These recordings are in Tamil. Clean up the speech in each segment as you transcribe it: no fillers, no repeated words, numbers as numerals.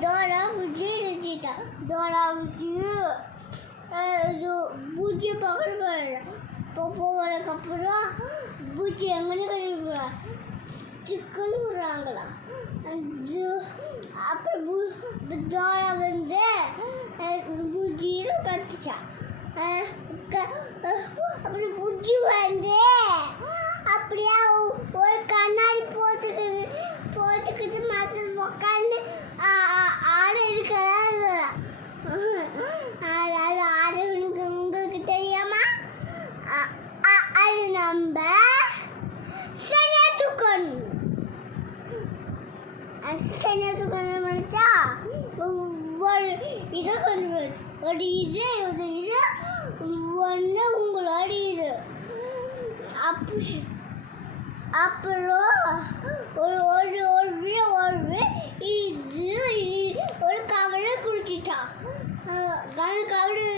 Dora Buji Rajita. Dora Buji Buji Pakar Popo Kapura Buji Angana chicken Rangala. After Dora went there, Buji Katisha. அப்புறம் புஜ்ஜி வந்து அப்படியே ஒரு கண்ணாடி போட்டுக்கிட்டு மற்ற உட்காந்து ஆடு இருக்கிறாரு. அது ஆடு உங்களுக்கு தெரியாமா? அது நம்ம சனியாத்துக்கணும். சனியாத்துக்கணும் நினைச்சா ஒரு இதை கொண்டு ஒரு இது ஒன்று உங்களோட இது அப்புறம் இது ஒரு கவரை குடிச்சிட்டான். கவரு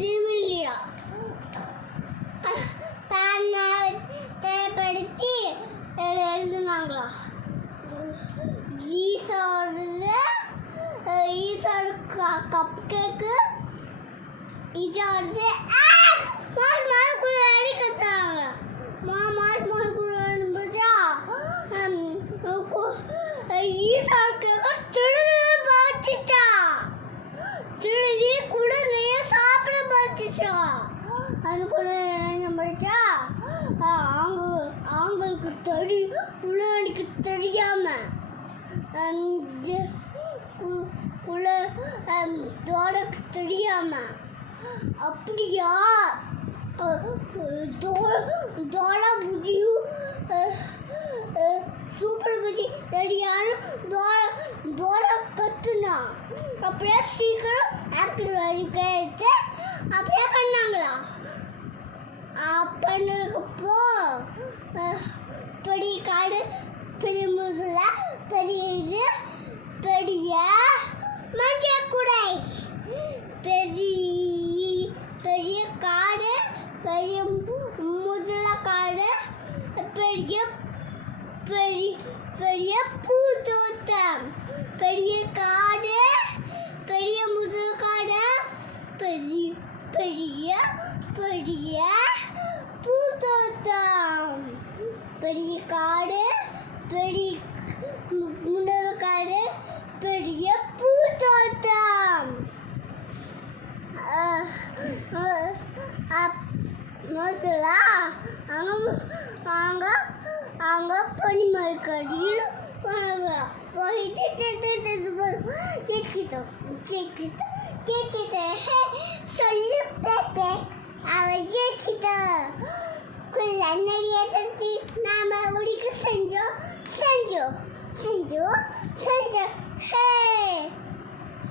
இல்லையா பேனை தேவைப்படுத்தி எழுதுனாங்களா? ஈஸோட கப் கேக்கு இதோட மாக்குள்ள அடிக்கிறாங்க. மாக்குள்ள திருடி கூட நிறைய சாப்பிட பார்த்துச்சா. அது கூட படிச்சா அவங்களுக்கு அடிக்க தெரியாம தோடக்கு தெரியாம அப்படியா தோடா புஜியும் சூப்பர் புஜி ரெடியான தோடா கத்துனா. அப்படியே சீக்கிரம் ஆப்பிள் வலிக்க அப்படியே பண்ணாங்களா? பண்ணதுக்கப்போ பெரிய காடு பெரிய முதல்ல பெரிய இது பெரிய மஞ்சள் குடை பெரிய காடு பெரிய முதல காடு பெரிய பெரிய பெரிய பூத்தோட்டம் பெரிய காடு பெரிய முதல காடு பெரிய பெரிய பெரிய பூத்தோட்டம் பெரிய காடு பெரிய முதல காடு பெரிய பூத்தோட்டம். அங்க பனிமரக்கடியில் போயிட்டு சொல்லு பேப்பே அவன் ஜெயிச்சிட்டு நாம உடிக்க செஞ்சோம்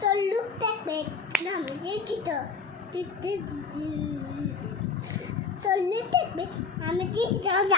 சொல்லு பேப்பே நாம ஜெயிச்சிட்டோம். சொல்லு பேப்பே நாம ஜெயிச்சிட்டோம்.